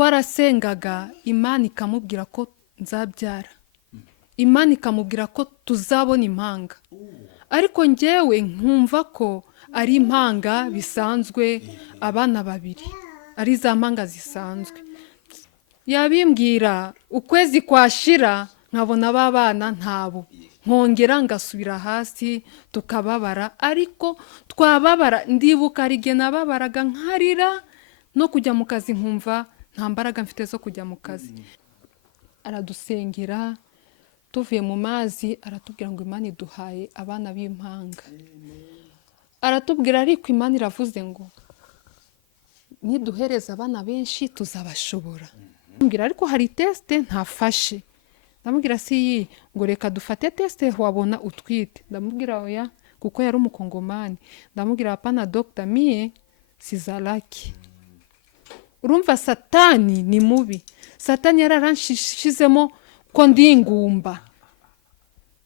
twarasengaga Imana ikamubwira ko nzabyara, Imana ikamubwira ko tuzabona impanga, ariko njyewe nkumva ko ari impanga bisanzwe, abana babiri ari za mpanga zisanzwe. Yabimbwira ukwezi kwashira nkabona babana ntabo, nkongera ngasubira hasi tukababara, ariko twababara ndibuka ari igihe nababaraga nkarira no kujya mu kazi nkumva nta mbaraga mfite zo kujya mu kazi. Aradusengera, tuvuye mu mazi aratubwira ngo Imana iduhaye abana b'impanga. Aratubwira ariko Imana iravuze ngo niduhereza abana benshi tuzabashobora. Ndamubwira ariko hari teste ntafashe. Ndamubwira si iyi, ngo reka dufate teste wabona utwite. Ndamubwira oya, kuko yari umukongomani. Ndamubwira hapana Dr. Mie sizalaki. Urumva Satani ni mubi. Satani yararanshizemo ko ndi ingumba.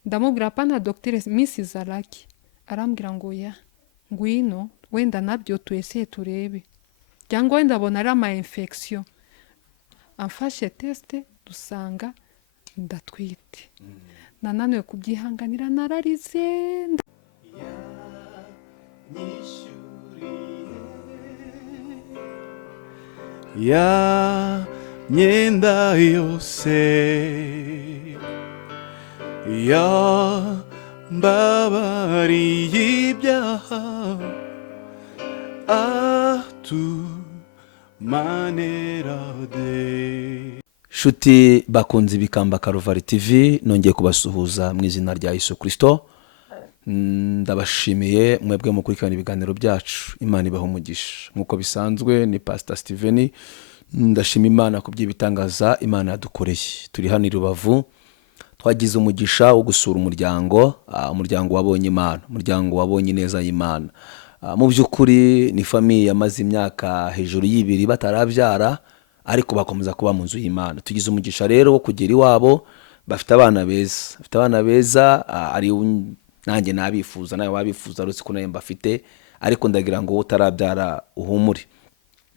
Ndamubwira hapana Dr. Mie sizalaki. Arambwira ngo ya, ngwino wenda nabyo twese turebe, cyangwa wenda abona ari ama infection. Amfashe teste dusanga ndatwite. Nananiwe kubyihanganira, nararize. Ya myenda yose ya mbabariye ibyaha atumanerade. Shuti bakunze bikamba Karuvari TV, nongeye kubasuhuza mu izina rya Yesu Kristo. Ndabashimiye mwebwe mukurikirana ibiganiro byacu. Imana ibahe umugisha. Nkuko bisanzwe ni Pastor Steven. Ndashima Imana kubyibitangaza Imana yadukoreye. Turi hano i Rubavu. Twagize umugisha wo gusura umuryango wabonye Imana, umuryango wabonye neza y'Imana. Mu by'ukuri ni famiye yamaze imyaka hejuru y'ibiri batarabyara, ariko bakomeza kuba mu nzu y'Imana. Tugize umugisha rero wo kugera iwabo, bafite abana beza, ari nanjye nabifuza, nawe wabifuza, ariko nawe mbafite, ariko ndagira ngo utarabyara uhumure.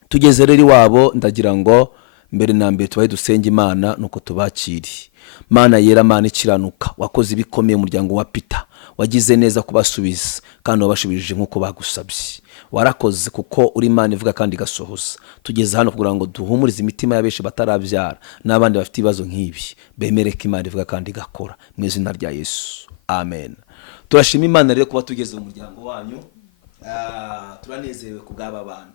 Tugeze rero iwabo, ndagira ngo mbere na mbere tubahe dusenge Imana nuko tubakiri. Mana yera, Mana ikiranuka, wakoze ibikomeye umuryango wa Peter, wagize neza kubasubiza kandi wabashubije nkuko bagusabye. Warakoze kuko uri Imana ivuga kandi igasohoza. Tugeze hano kugira ngo duhumurize imitima y'abenshi batarabyara n'abandi bafite ibibazo nk'ibi, bemere ko Imana ivuga kandi igakora mu izina rya Yesu, amen. Turashima Imana rero kuba tugeze mu muryango wanyu. Turanezerewe kubw'aba bana.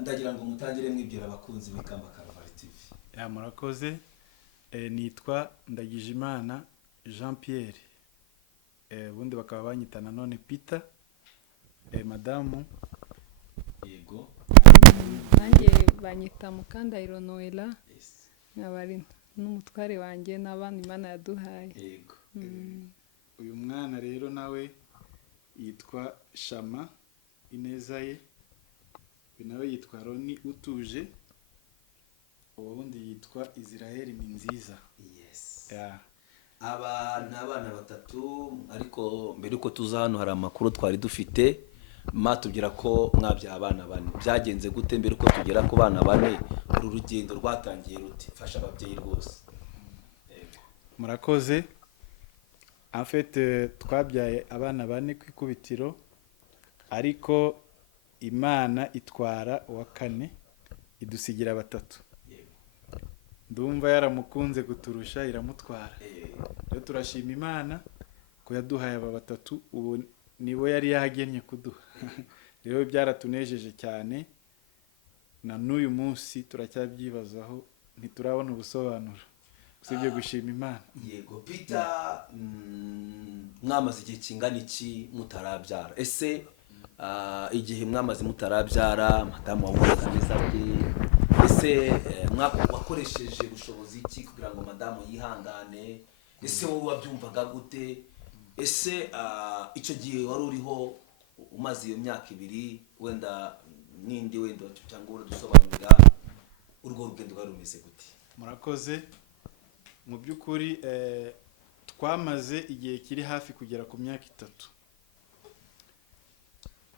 Ndagira ngo mutangire mwibwira abakunzi b'ikamba Karuvari TV. Murakoze. Nitwa Ndagijimana Jean Pierre, ubundi bakaba banyita nanone Peter. Madamu Yego. Nanjye banyita Mukandahiro NOELLA. Nkabari n'umutware wanjye n'abana Imana yaduhaye. Yego. Uyu mwana rero nawe yitwa Shama Ineza ye, nawe yitwa Roni Utuje, ubundi yitwa Israel ni nziza. Yes. Abana batatu, ariko mbere uko tuza hano hari amakuru twari dufite. Tubwira ko mwabya abana bane. Byagenze gute mbere uko tugera ku bana bane? Uru rugendo rwatangiye ruti? Fasha ababyeyi rwose. Murakoze. En fait twabyaye abana bane ku ikubitiro, ariko Imana itwara uwa kane idusigira batatu. Ndumva yaramukunze kuturusha iramutwara. Rero turashima Imana ko yaduhaye aba batatu, ubu nibo yari yagennye kuduha. Rero byaratunejeje cyane, na n'uyu munsi turacyabyibazaho, ntiturabona ubusobanuro, usibye gushima Imana. Yego. Peter, mwamaze igihe kingana iki mutarabyara? Ese igihe mwamaze mutarabyara madamu wamubaza neza ati ese wakoresheje ubushobozi iki kugira ngo madamu yihangane? Ese wowe wabyumvaga gute? Ese icyo gihe wari uriho umaze iyo myaka ibiri, wenda nindi wenda cyangwa uradusobanurira urwo rugendo rwari rumeze gute? Murakoze. Mu by'ukuri twamaze igihe kiri hafi kugera ku myaka 3.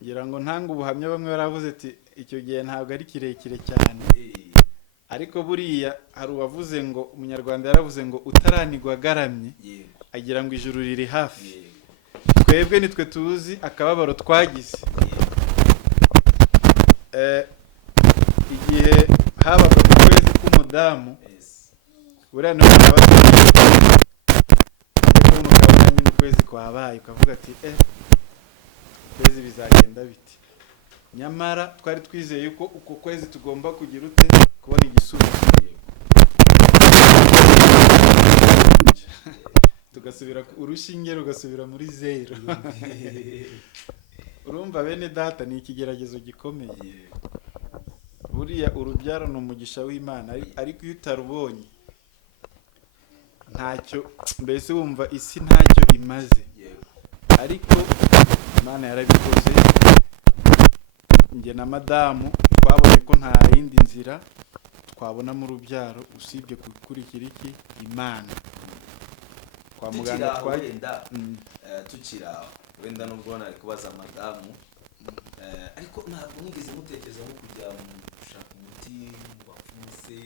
ngira ngo ntanga ubuhamya, bamwe baravuze ati icyo gihe ntabwo ari kirekire cyane, ariko buriya hari uwavuze ngo umunyarwanda yaravuze ngo utaranigwa agaramye agira ngo ijuru riri hafi. Twebwe nitwe tuzi akababaro twagize igihe habaga mu kwezi k'umudamu buriya nawe n'umugabo nyine ukwezi kwabaye ukavuga ati ukwezi bizagenda biti, nyamara twari twizeye yuko uko kwezi tugomba kugira ute kubona igisubizo tugasubira urushinge rugasubira muri zero. Urumva bene data ni ikigeragezo gikomeye. Buriya urubyaro ni umugisha w'Imana, ariko iyo utarubonye ntacyo, mbese wumva isi ntacyo imaze, ariko Imana yarabikoze. Njye na madamu twabonye ko nta yindi nzira twabonamo urubyaro usibye gukurikira iki Imana. Kwa muganga twagenda tukira wenda nubwo nari kubaza madamu ariko ntabwo mwigeze mutekereza nko kujya gushaka umuti wapfuse.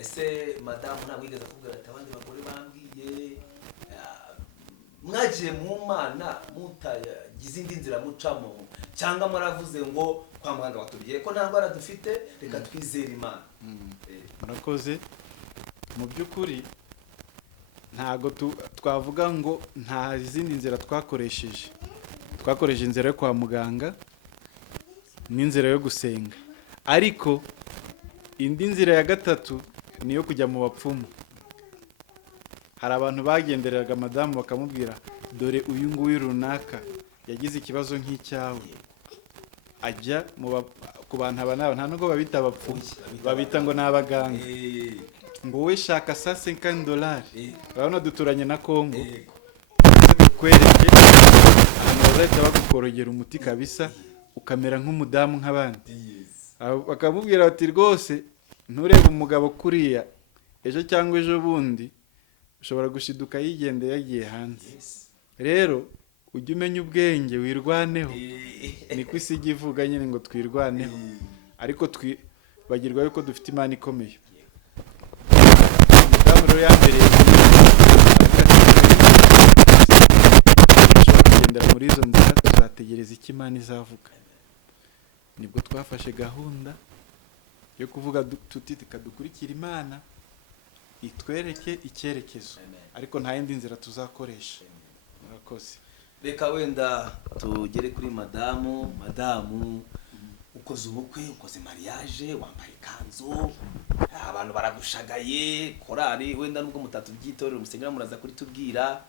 Ese madamu ntabwo yigeze akubwira ati abandi bagore bambwiye mwagiye mu Mana mutagize indi nzira mucamo, cyangwa mwaravuze ngo kwa muganga watubwiye ko nta ndwara dufite reka twizere Imana? Murakoze. Mu by'ukuri ntago twavuga ngo nta zindi nzira twakoresheje inzira yo kwa muganga n'inzira yo gusenga, ariko indi nzira ya gatatu niyo kujya mu bapfumu. Hari abantu bagendereraga madamu bakamubwira dore uyu nguyu runaka yagize ikibazo nk'icyawe, ajya ku bantu aba nta nubwo babita abapfumu, babita ngo ni abaganga, ngo wowe shaka $50, urabona duturanye na Kongo, dukwereke ahantu bazahita bagukorogera umuti kabisa ukamera nk'umudamu nk'abandi. Bakamubwira bati rwose nturebe umugabo kuriya, ejo cyangwa ejo bundi ushobora gushiduka yigendeye yagiye hanze. Rero ujye umenya ubwenge wirwaneho, niko isi ijya ivuga nyine ngo twirwaneho, ariko bagirwa yuko dufite Imana ikomeye. Umudamu rero yambereye kugendera muri izo nzira, tuzategereza icyo Imana izavuga. Nibwo twafashe gahunda yo kuvuga tuti dukurikira Imana itwereke icyerekezo, ariko nta yindi nzira tuzakoresha. Murakoze. Reka wenda tugere kuri madamu. Ukoze ubukwe, ukoze mariage, wambaye ikanzu, abantu baragushagaye, korari wenda nubwo mutatu by'itorero musengera muraza kuri tubwira.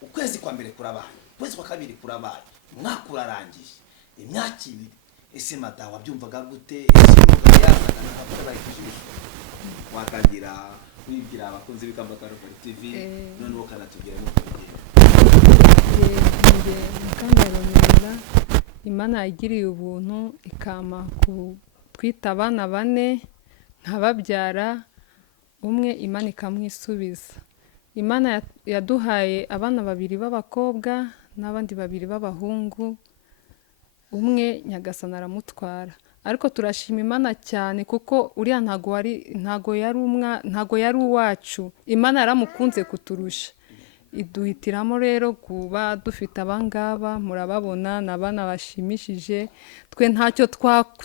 Ukwezi kwa mbere kurabaye, ukwezi kwa kabiri kurabaye, umwaka urarangiye, imyaka ibiri. Ese madamu wabyumvaga gute? Ese umugabo yazaga n'abakora barikijije wakagira wibwira abakunzi b'Ikamba TV noneho kanatubwira nuko bigenda. Mukandabanyura Imana yagiriye ubuntu ikama twita abana 4 nkababyara, umwe Imana ikamwisubiza. Imana yaduhaye abana 2 b'abakobwa n'abandi 2 b'abahungu, umwe Nyagasana aramutwara. Ariko turashima Imana cyane kuko uriya ntago yari uwacu. Imana yaramukunze kuturusha, iduhitiramo rero kuba dufite abangaba. Murababona n'abana bashimishije. Twe ntacyo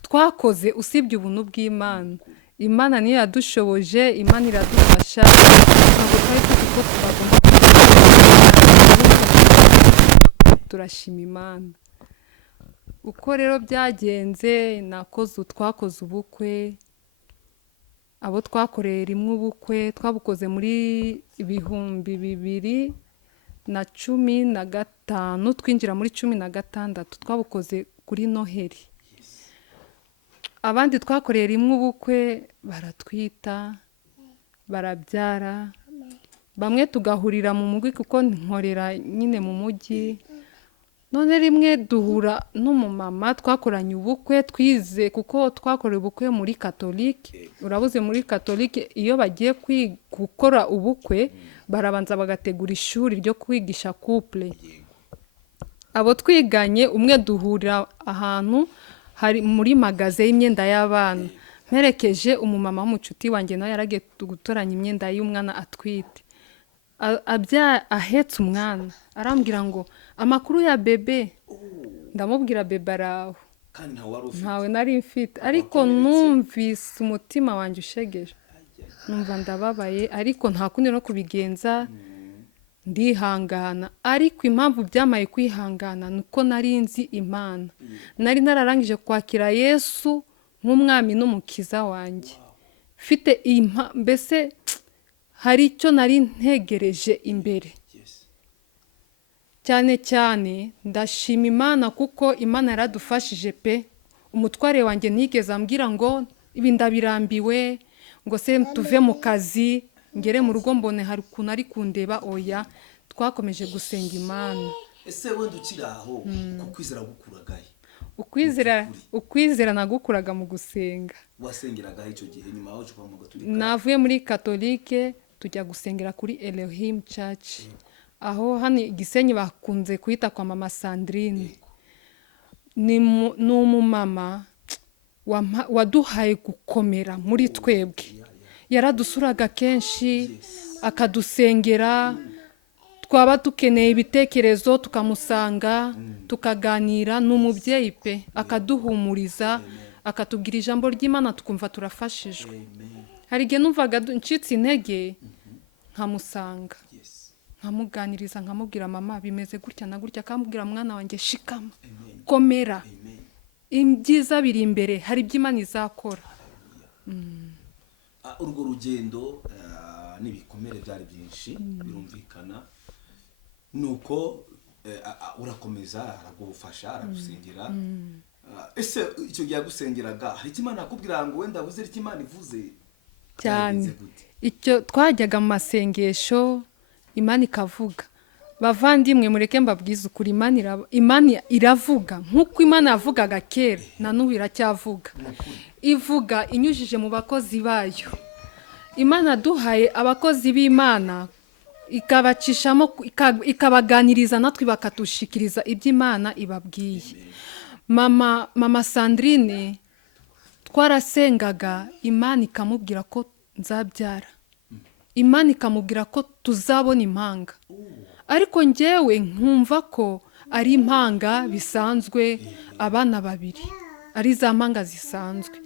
twakoze usibye ubuntu bw'Imana. Imana niyo yadushoboje, Imana iradufasha. Ntabwo twari tuzi ko twagomba turashima Imana. Uko rero byagenze twakoze ubukwe. Abo twakoreye rimwe ubukwe twabukoze muri 2015 twinjira muri 16 twabukoze kuri Noheli. Abandi twakoreye rimwe ubukwe baratwita, barabyara, bamwe tugahurira mu mujyi kuko nkorera nyine mu mujyi. None rimwe duhura n'umumama twakoranye ubukwe twize, kuko twakoreye ubukwe muri Katolike. Urabuze muri Katolike iyo bagiye gukora ubukwe barabanza bagategura ishuri ryo kwigisha couple. Abo twiganye umwe duhurira ahantu hari muri magaze y'imyenda y'abana, mperekeje umumama w'umucuti wanjye nawe yaragiye gutoranya imyenda y'umwana atwite. Ahetse umwana arambwira ngo amakuru ya bebe, ndamubwira bebe araho, ntawe nari mfite, ariko numvise umutima wanjye ushegeje, numva ndababaye, ariko nta kundi no kubigenza, ndihangana. Ariko impamvu byamaye kwihangana nuko nari nzi Imana, nari nararangije kwakira Yesu nk'umwami n'umukiza wanjye, mfite mbese hari icyo nari ntegereje imbere. Cyane cyane ndashima Imana kuko Imana yaradufashije pe. Umutware wanjye nigeze ambwira ngo ibi ndabirambiwe, ngo se tuve mu kazi ngere mu rugo mbone hari ukuntu ari kundeba. Oya, twakomeje gusenga Imana. Ese wenda ukiri aho kukwizera gukuragaye? Ukwizera nagukuraga mu gusenga. Wasengeraga icyo gihe nyuma aho uva mu Gatolika? Navuye muri Katolike tujya gusengera kuri Elohim Church. Aho hano Gisenyi bakunze kwita kwa mama Sandrine. Ni umumama waduhaye gukomera muri twebwe. Yaradusuraga kenshi akadusengera, twaba dukeneye ibitekerezo tukamusanga tukaganira. N'umubyeyi pe, akaduhumuriza, akatubwira ijambo ry'Imana tukumva turafashijwe. Hari igihe numvaga ncitse intege nkamusanga, nkamuganiriza, nkamubwira mama bimeze gutya na gutya, akambwira mwana wanjye shikama, komera, ibyiza biri imbere, hari ibyo Imana izakora. Urwo rugendo n'ibikomere byari byinshi birumvikana, nuko urakomeza, aragufasha, aragusengera. Ese icyo gihe yagusengeraga hari icyo Imana yakubwira ngo wenda buze icyo Imana ivuze cyane? Icyo twajyaga mu masengesho Imana ikavuga. Bavandimwe mureke mbabwize ukuri, Imana iravuga nk'uko Imana yavugaga kera, na n'ubu iracyavuga. Ivuga inyujije mu bakozi bayo. Imana duhaye abakozi b'Imana, ikabacishamo, ikabaganiriza, natwe bakatushikiriza ibyo Imana ibabwiye. Mama Sandrine twarasengaga, Imana ikamubwira ko nzabyara, Imana ikamubwira ko tuzabona impanga, ariko njyewe nkumva ko ari impanga bisanzwe, abana babiri, ari za mpanga zisanzwe.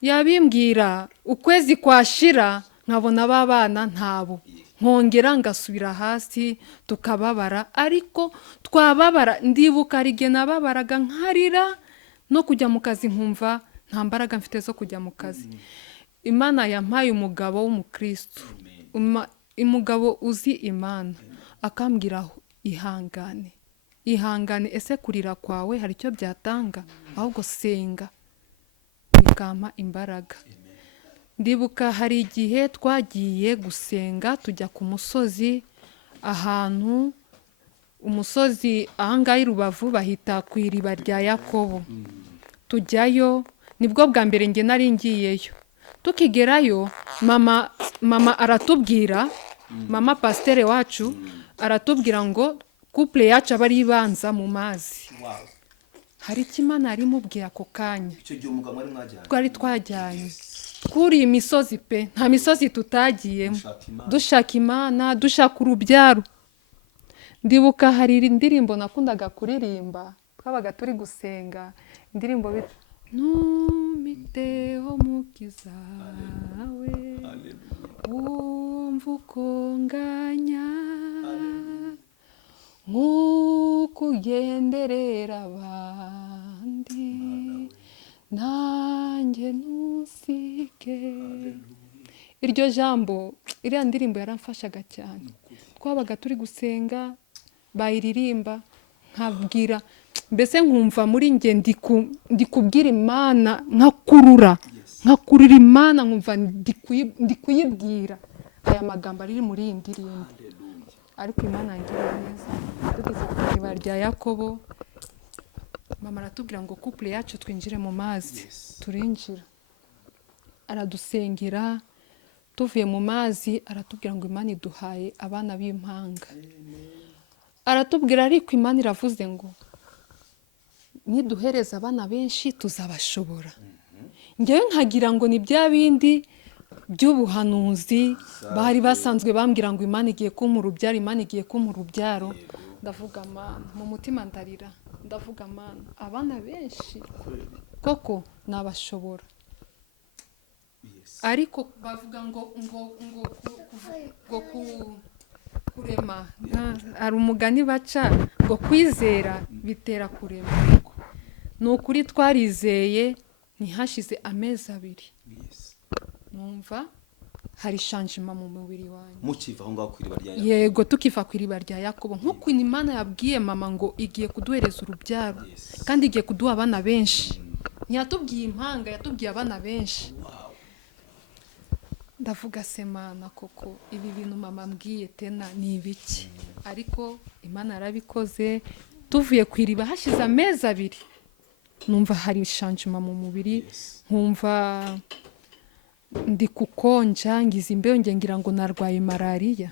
Yabimbwira ukwezi kwashira nkabona babana ntabo, nkongera ngasubira hasi tukababara, ariko twababara. Ndibuka igihe nababaraga nkarira, no kujya mu kazi nkumva nta mbaraga mfite zo kujya mu kazi. Imana yampaye umugabo w'umukristo, umugabo uzi Imana, akambwira ihangane, ihangane, ese kurira kwawe hari icyo byatanga, ahubwo senga, bikampa imbaraga. Ndibuka hari igihe twagiye gusenga, tujya ku musozi, ahantu umusozi ahangahe Rubavu bahita ku iriba rya Yakobo. Tujyayo, nibwo bwa mbere nge nari ngiyeyo. Tukigerayo mama aratubwira, mama pastere wacu aratubwira ngo couple yacu abari ibanza mu mazi. Hari Imana yari imubwiye ako kanya. icyo gihe umugabo mwari mwajyanye? Twari twajyanye kuri imisozi pe, nta misozi tutagiyemo, dushaka Imana, dushaka urubyaro. Ndibuka hari indirimbo nakundaga kuririmba, twabaga turi gusenga, indirimbo bita numiteho mukiza we, wumva ukonganya, nk'ukugenderera abandi, nanjye ntusike. Iryo jambo, iriya ndirimbo yaramfashaga cyane. Twabaga turi gusenga, bayiririmba, nkabwira, mbese nkumva muri nge ndi kubwira Imana, nkakurura Imana, nkumva ndi kuyibwira aya magambo ari muri iyi ndirimbo. Ariko Imana yangira neza, tugeze ku iriba rya Yakobo, mama aratubwira ngo couple yacu twinjire mu mazi. Turinjira, aradusengera, tuvuye mu mazi aratubwira ngo Imana iduhaye abana b'impanga. Aratubwira ariko Imana iravuze ngo niduhereza abana benshi tuzabashobora. ngewe nkagira ngo ni bya bindi by'ubuhanuzi bari basanzwe bambwira ngo Imana igiye kumpa urubyaro, Imana igiye kumpa urubyaro. Ndavuga Mana, mu mutima ndarira, ndavuga Mana, abana benshi koko nabashobora, ariko bavuga ngo kurema, hari umugani baca ngo kwizera bitera kurema. Ni ukuri twarizeye, ntihashize amezi 2 numva hari shanjima mu mubiri wanjye. mukiva aho ngaho kwiriba rya Yakobo. Yego, tukiva kwiriba rya Yakobo, nk'uko Imana yabwiye mama ngo igiye kuduhereza urubyaro, kandi igiye kuduha abana benshi. Ntiyatubwiye impanga, yatubwiye abana benshi. Ndavuga se Mana, koko ibi bintu mama mbwiye tena ni ibiki? Ariko Imana yarabikoze. Tuvuye kwiriba hashize amezi 2 numva hari shanjima mu mubiri, nkumva ndi kukonja, ngize imbeho, ngira ngo narwaye malaria.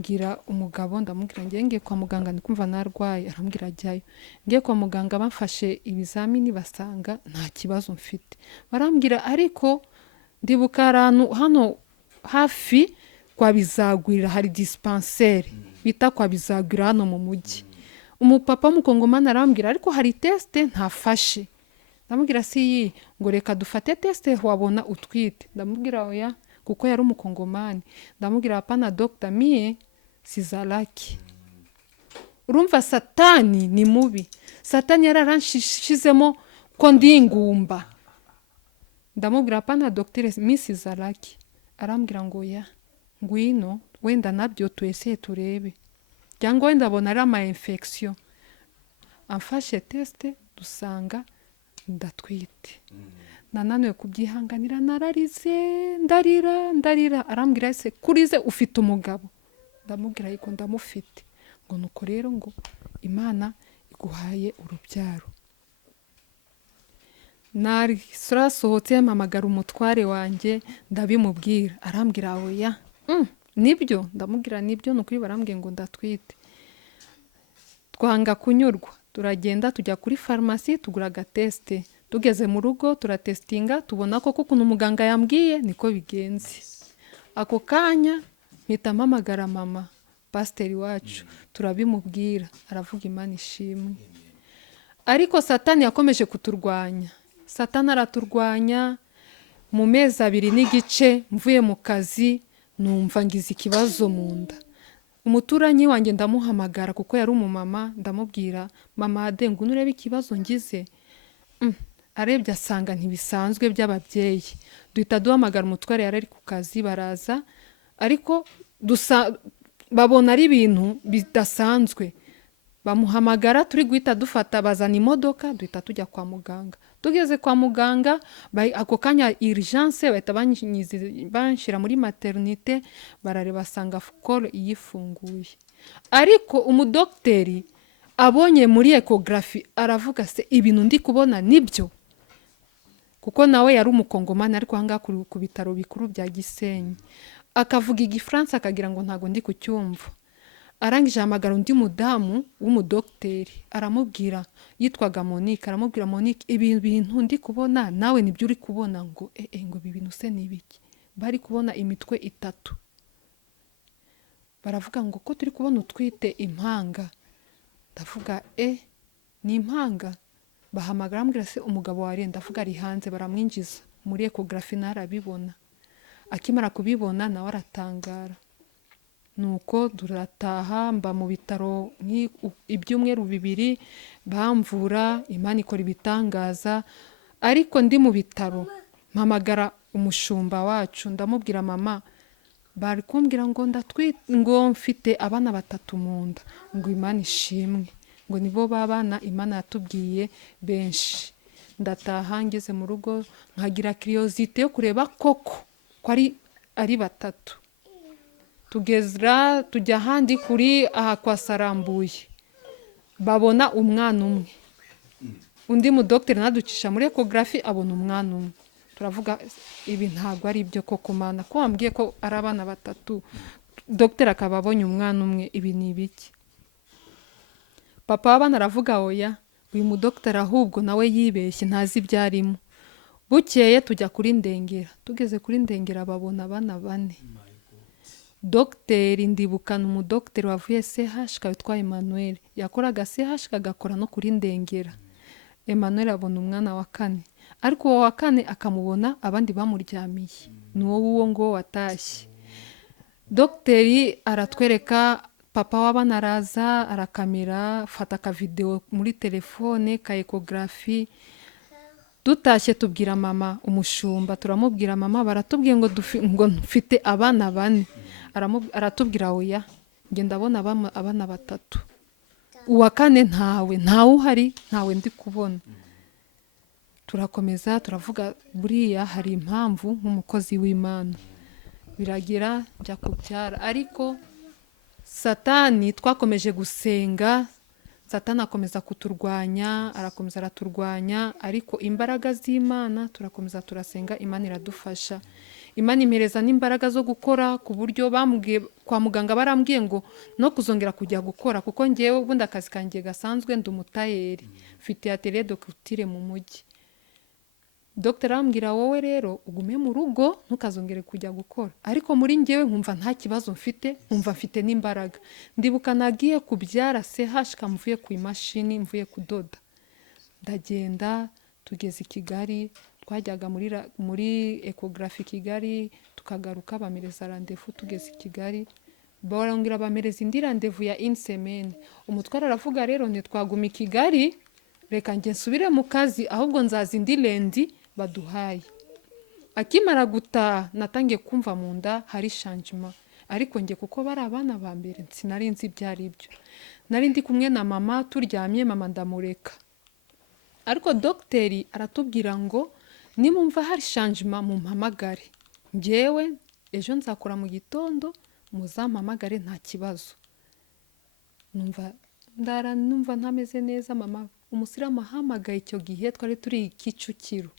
Ngira umugabo, ndamubwira ngiye kwa muganga, ndikumva narwaye. Arambwira ajyayo. Ngiye kwa muganga bamfashe ibizamini basanga nta kibazo mfite. Barambwira ariko ndibuka ahantu hano hafi kwa Bizagwira hari dispensaire bita kwa Bizagwira hano mu mujyi. Umupapa w'umukongomani arambwira ariko hari teste ntafashe. Ndamubwira si ngo reka dufate teste wabona utwite. Ndamubwira oya, kuko yari umukongomani. Ndamubwira hapana doctor, mie sizalaki. Urumva satani ni mubi. Satani yararanshizemo ko ndi ingumba. Ndamubwira hapana docteur, mie sizalaki. Arambwira ngo ya, ngwino wenda nabyo twese turebe, cyangwa wenda abona ari ama infection. Amfashe teste dusanga ndatwite. Nananiwe kubyihanganira, nararize, ndarira. Arambwira ese kurize ufite umugabo? Ndamubwira yiko ndamufite. Ngo nuko rero ngo Imana iguhaye urubyaro. Nari surasohotse mpamagara umutware wanjye ndabimubwira. Arambwira oya, nibyo. Ndamubwira nibyo, nukuri barambwiye ngo ndatwite. Twanga kunyurwa, turagenda tujya kuri farumasi tugura agateste. Tugeze mu rugo turatestinga, tubona ko kuko umuganga yambwiye niko bigenze. Ako kanya mpita mpamagara mama pasiteri wacu, turabimubwira. Aravuga Imana ishimwe. Ariko satani yakomeje kuturwanya. Satani araturwanya. Mu mezi 2 n'igice mvuye mu kazi numva ngize ikibazo mu nda. Umuturanyi wanjye ndamuhamagara kuko yari umumama, ndamubwira mama ade ngo nurebe ikibazo ngize. Arebye asanga ntibisanzwe by'ababyeyi. Duhita duhamagara umutware yari ari ku kazi, baraza. Ariko babona ari ibintu bidasanzwe. Bamuhamagara, turi guhita dufata, bazana imodoka, duhita tujya kwa muganga. Tugeze kwa muganga, ako kanya urgence bahita banshira muri maternité, barareba basanga kore iyifunguye. Ariko umudokteri abonye muri ecography aravuga se ibintu ndi kubona nibyo, kuko nawe yari umukongomani ariko hanga ku bitaro bikuru bya Gisenyi. Akavuga igifaransa akagira ngo ntago ndi kucyumva. Arangije amagara undi mudamu w'umudokteri, aramubwira, yitwaga Monique. Aramubwira Monique, ibi bintu ndi kubona nawe nibyo uri kubona? Ngo ngo ibi bintu se ni biki? Bari kubona imitwe 3. Baravuga ngo ko turi kubona utwite impanga. Ndavuga ni impanga? Bahamagara ambwira se umugabo wari, ndavuga ari hanze. Baramwinjiza muri ecography, narabibona. Akimara kubibona nawe aratangara. Nuko durataha, mba mu bitaro ibyumweru 2 bamvura. Imana ikora ibitangaza. Ariko ndi mu bitaro mpamagara umushumba wacu, ndamubwira mama bari kumbwira ngo ndatwite, ngo mfite abana 3 mu nda. Ngo Imana ishimwe, ngo nibo babana Imana yatubwiye benshi. Ndataha, ngeze mu rugo nkagira curiosité yo kureba koko ko ari 3. Tujya handi kuri aha kwa Sarambuye, babona umwana umwe. Undi mudokteri naducisha muri ecography abona umwana umwe. Turavuga ibi ntago ari byo koko Mana, ko wambwiye ko ari abana 3, dokteri akaba abonye umwana umwe, ibi ni ibiki? Papa w'abana aravuga oya, uyu mudokteri ahubwo nawe yibeshye, ntazi ibyarimo. bukeye tujya kuri ndengera, tugeze kuri ndengera babona abana 4. Dogiteri ndibukana umudogiteri wavuye CH witwa Emmanuel, yakoraga CH agakora no kuri ndengera. Emmanuel abona umwana wa 4, ariko uwo wa 4 akamubona abandi bamuryamiye, n'uwo ngo watashye. Dogiteri aratwereka, papa w'abana araza arakamera, fata ka video muri telefone ka ecography. Dutashye tubwira mama umushumba, turamubwira mama, baratubwiye ngo mfite abana 4. Aratubwira oya, nge ndabona abana 3. Uwa 4 ntawe uhari, ntawe ndi kubona. Turakomeza turavuga buriya hari impamvu nk'umukozi w'Imana. Biragira njya kubyara, ariko Satani twakomeje gusenga, Satani akomeza kuturwanya, arakomeza araturwanya, ariko imbaraga z'Imana turakomeza turasenga, Imana iradufasha. Imana impereza n'imbaraga zo gukora, ku buryo bambwiye kwa muganga, barambwiye ngo no kuzongera kujya gukora, kuko ngewe ubundi akazi kanjye gasanzwe ndi umutayeri, mfite atelier de couture mu mujyi. Dr arambwira wowe rero ugume mu rugo ntukazongere kujya gukora, ariko muri ngewe nkumva nta kibazo mfite, nkumva mfite n'imbaraga. Ndibuka nagiye kubyara CH kamvuye ku imashini, mvuye kudoda, ndagenda tugeze i Kigali, twajyaga muri ecography Kigali, tukagaruka bamereza rendez-vous. Tugeze i Kigali barongera bamereza indi rendez-vous ya une semaine. Umutwara aravuga rero ntitwaguma i Kigali, reka nge nsubire mu kazi, ahubwo nzaza indi lendi baduhaye. Akimara gutaha natangiye kumva mu nda hari changement, ariko nge kuko bari abana ba mbere sinari nzi byari byo. Nari ndi kumwe na mama, turyamye, mama ndamureka. Ariko dogiteri aratubwira ngo nimumva hari changement mumpamagare, ngewe ejo nzakora mu gitondo, muzampamagare nta kibazo. Numva ntameze neza. Mama umusiramu ahamagaye, icyo gihe twari turi Kicukiro,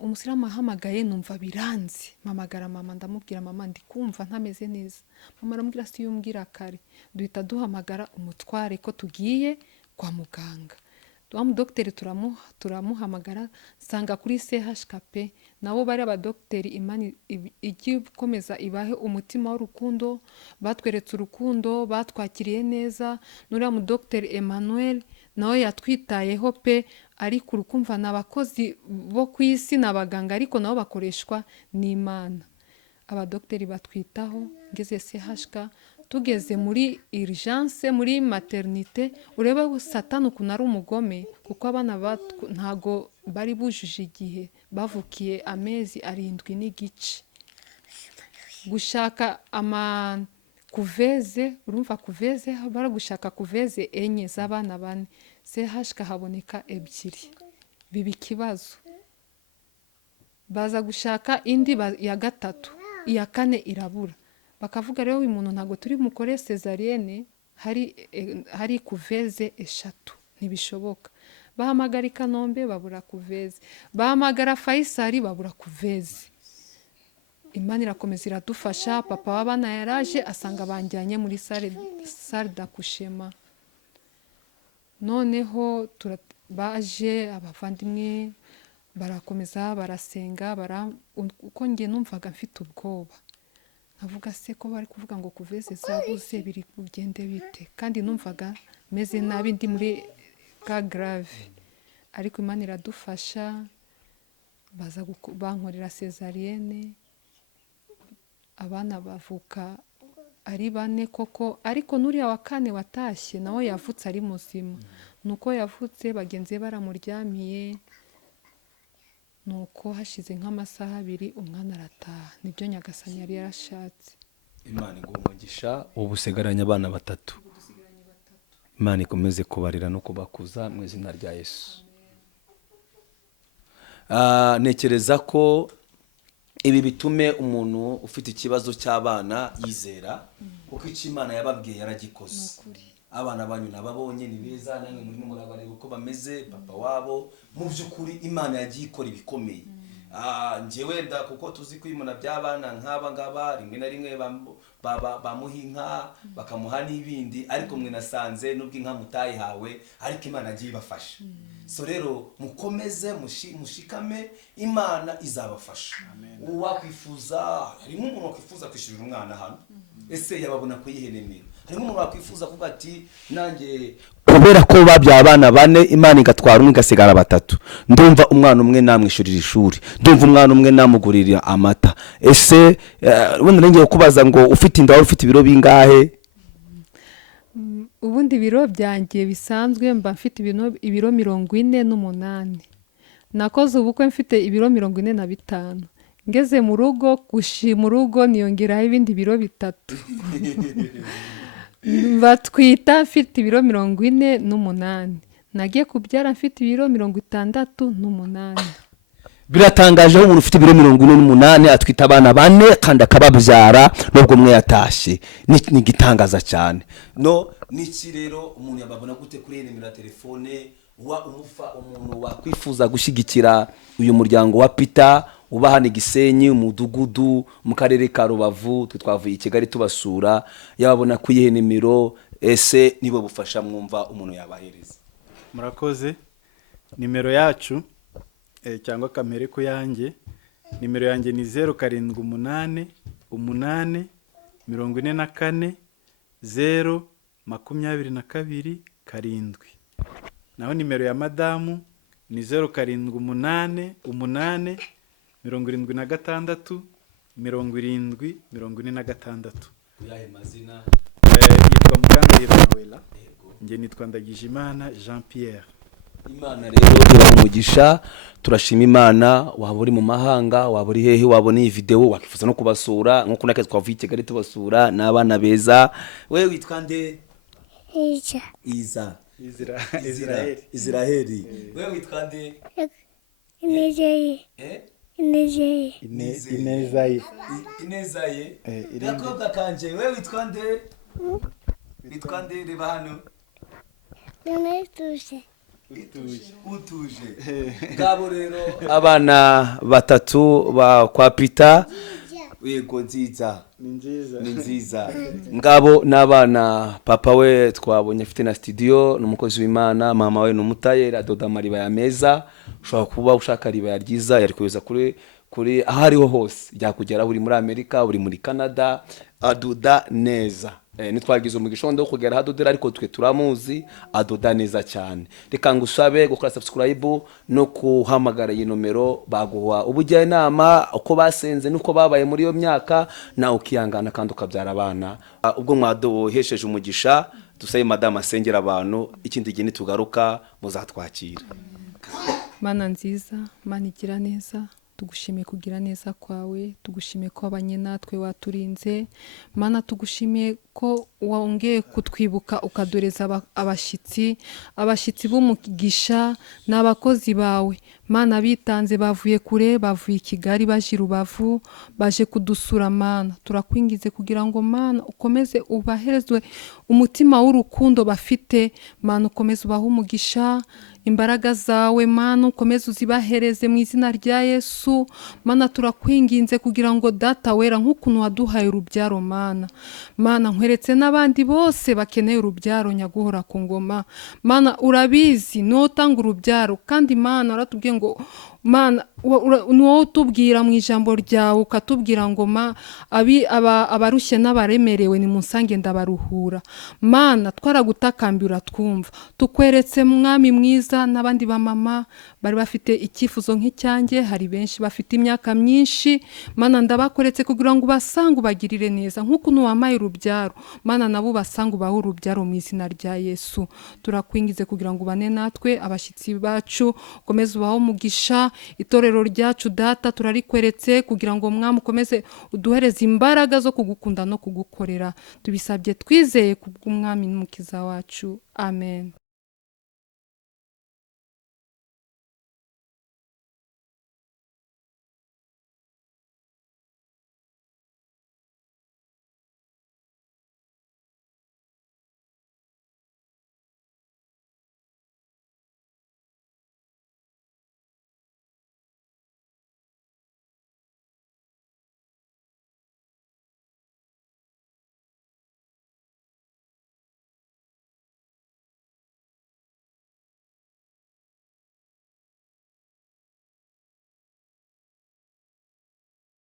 umusiramu ahamagaye numva biranze, mpamagara mama, ndamubwira mama ndi kumva ntameze neza. Mama aramubwira si yumbwira kare, duhita duhamagara umutware ko tugiye kwa muganga. Wa mudogiteri turamuhamagara, nsanga kuri CHKP nabo bari abadogiteri, Imana igikomeza ibahe umutima w'urukundo, batweretse urukundo, batwakiriye neza. Nuriya mudogiteri Emmanuel nawe yatwitayeho pe, ariko urukumva n'abakozi bo ku isi n'abaganga, ariko nabo bakoreshwa n'Imana. Abadogiteri batwitaho. Ngeze CHK, tugeze muri urgence, muri maternité, urebe Satani ukuntu ari umugome, kuko abana ntago bari bujuje igihe, bavukiye amezi 7 n'igice. Gushaka kuveze, urumva kuveze, bara gushaka kuveze 4 z'abana 4, CHK haboneka 2, biba ikibazo. Baza gushaka indi ya 3, iya 4 irabura. Bakavuga rero uyu muntu ntago turi mukore cesarienne, hari kuveze 3, ntibishoboka. Bahamagara Kanombe babura kuveze, bahamagara Faisal babura kuveze. Imana irakomeza iradufasha. Papa w'abana yaraje asanga banjyanye muri salle d'accouchement. Noneho baje abavandimwe barakomeza barasenga, uko nge numvaga mfite ubwoba, nkavuga se ko bari kuvuga ngo kuveze zabuze biri kugende bite, kandi numvaga meze nabi, ndi muri ka grave. Ariko Imana iradufasha, baza bankorera cesarienne, abana bavuka ari 4 koko, ariko nuriya wa 4 watashye nawe yavutse ari muzima. Nuko yavutse bagenzi baramuryamiye, nuko hashize nk'amasaha 2 umwana arataha. Nibyo Nyagasani yari yarashatse. Imana iguha umugisha. Ubu usigaranye abana 3. Imana ikomeze kubarira no kubakuza mu izina rya Yesu. Nekereza ko ibi bitume umuntu ufite ikibazo cy'abana yizera, kuko icyo Imana yababwiye yaragikoze. Abana banyu nababonye ni beza, namwe murimo murabareba uko bameze, papa wabo. Mu by'ukuri Imana yagiye ikora ibikomeye. njyewe wenda kuko tuzi ko imuna by'abana nk'aba ngaba rimwe na rimwe bamuha inka bakamuha n'ibindi, ariko mwe nasanze nubwo inka mutayihawe ariko Imana agiye ibafasha. So rero mukomeze mushikame, Imana izabafasha. Wakwifuza, harimo umuntu wakwifuza kwishyurira umwana hano, ese yababona ko yihe nimero? Harimo umuntu wakwifuza kuvuga ati nanjye kubera ko babyaye abana 4 Imana igatwara umwe igasigara 3, ndumva umwana umwe namwishyurira ishuri, ndumva umwana umwe namugurira amata. Ese wenda ngiye kubaza ngo ufite inda ufite ibiro bingahe? Ubundi biro byanjye bisanzwe mba mfite ibiro 48. Nakoze ubukwe mfite ibiro 45. Ngeze mu rugo gushima urugo niyongeraho ibindi biro 3. Batwita mfite ibiro 48. Nagiye kubyara mfite ibiro 68. Biratangaje aho umuntu ufite ibiro 48 atwita abana 4 kandi akababyara nubwo umwe yatashe. Ni gitangaza cyane. No niki rero umuntu yababona gute kuri nimero ya telefone umuntu wakwifuza gushyigikira uyu muryango wa Peter uba hano Gisenyi umudugudu mu karere ka Rubavu, twavuye i Kigali tubasura, yababona kuyihe nimero? Ese nibo bufasha mwumva umuntu yabahereza? Murakoze. Nimero yacu cyangwa kamere ko yanjye, nimero yanjye ni 078 8 44 022 7. Naho nimero ya madamu ni 078 8 76 76. Uyahe mazina? Yitwa Mugandira NOELLA. Nge nitwa Imana Jean Pierre. Imana rero ibaha umugisha, turashima Imana. Waba uri mu mahanga, waba uri hehe, wabona iyi video wakifuza no kubasura nko kunakaze twavuye i Kigali tubasura n'abana beza. Wewe witwa nde? Israeli. Wewe witwa nde? Inezaye. Nakobwa kanje, wewe witwa nde? Witwa nde? Reba hano. Utuje. Ngabo rero abana 3 ba kwa Peter. Yego nziza. Ni nziza. Ngabo n'abana papa we twabonye afite na studio, n'umukozi w'Imana, mama we n'umutaye adoda mariba ya meza. Ushobora kuba ushaka riba ya ryiza yari kuza kuri ahariho hose byakugera, uri muri Amerika, uri muri Canada, adoda neza. Nitwagize umugisha ndo kugera hadodera, ariko twe turamuzi adoda neza cyane. Reka ngusabe gukora subscribe no kuhamagara iyi nomero, baguha ubujya inama uko basenze nuko babaye muri iyo myaka, na ukiyangana kandi ukabyara abana. Ubwo mwadohesheje umugisha, dusaye madama asengera abantu, ikindi gihe nitugaruka muzatwakira. Mana nziza, Mana igira neza, tugushimiye kugira neza kwawe, tugushimiye ko abanye natwe waturinze. Mana tugushimiye ko wongeye kutwibuka ukadoreza abashyitsi b'umugisha n'abakozi bawe. Mana bitanze bavuye kure, bavuye i Kigali baje Rubavu, baje kudusura. Mana turakwingize kugira ngo Mana ukomeze ubaherezwe umutima w'urukundo bafite. Mana ukomeze ubahe umugisha, imbaraga zawe Mana ukomeze uzibahereze mu izina rya Yesu. Mana turakwinginze kugira ngo data wera nk'ukuntu waduhaye urubyaro Mana nkweretse n'abandi bose bakeneye urubyaro nyaguhora ku ngoma. Mana urabizi notanga urubyaro, kandi Mana uratubwiye ngo Mana nuwo utubwira mu ijambo ryawe ukatubwira ngo abarushye n'abaremerewe ni munsange ndabaruhura. Mana twaragutakambira twumva, tukweretse mwami mwiza. N'abandi ba mama bari bafite icyifuzo nk'icyanjye, hari benshi bafite imyaka myinshi. Mana ndabakoretse kugira ngo basange ubagirire neza nk'ukuntu wamaye urubyaro. Mana nabo basange ubahe urubyaro mu izina rya Yesu. Turakwingize kugira ngo bane natwe abashyitsi bacu, ukomeze ubahe umugisha. Itorero ryacu data turarikweretse kugira ngo mwami ukomeze uduhereze imbaraga zo kugukunda no kugukorera. Tubisabye twizeye kubw'umwami n'umukiza wacu. Amen.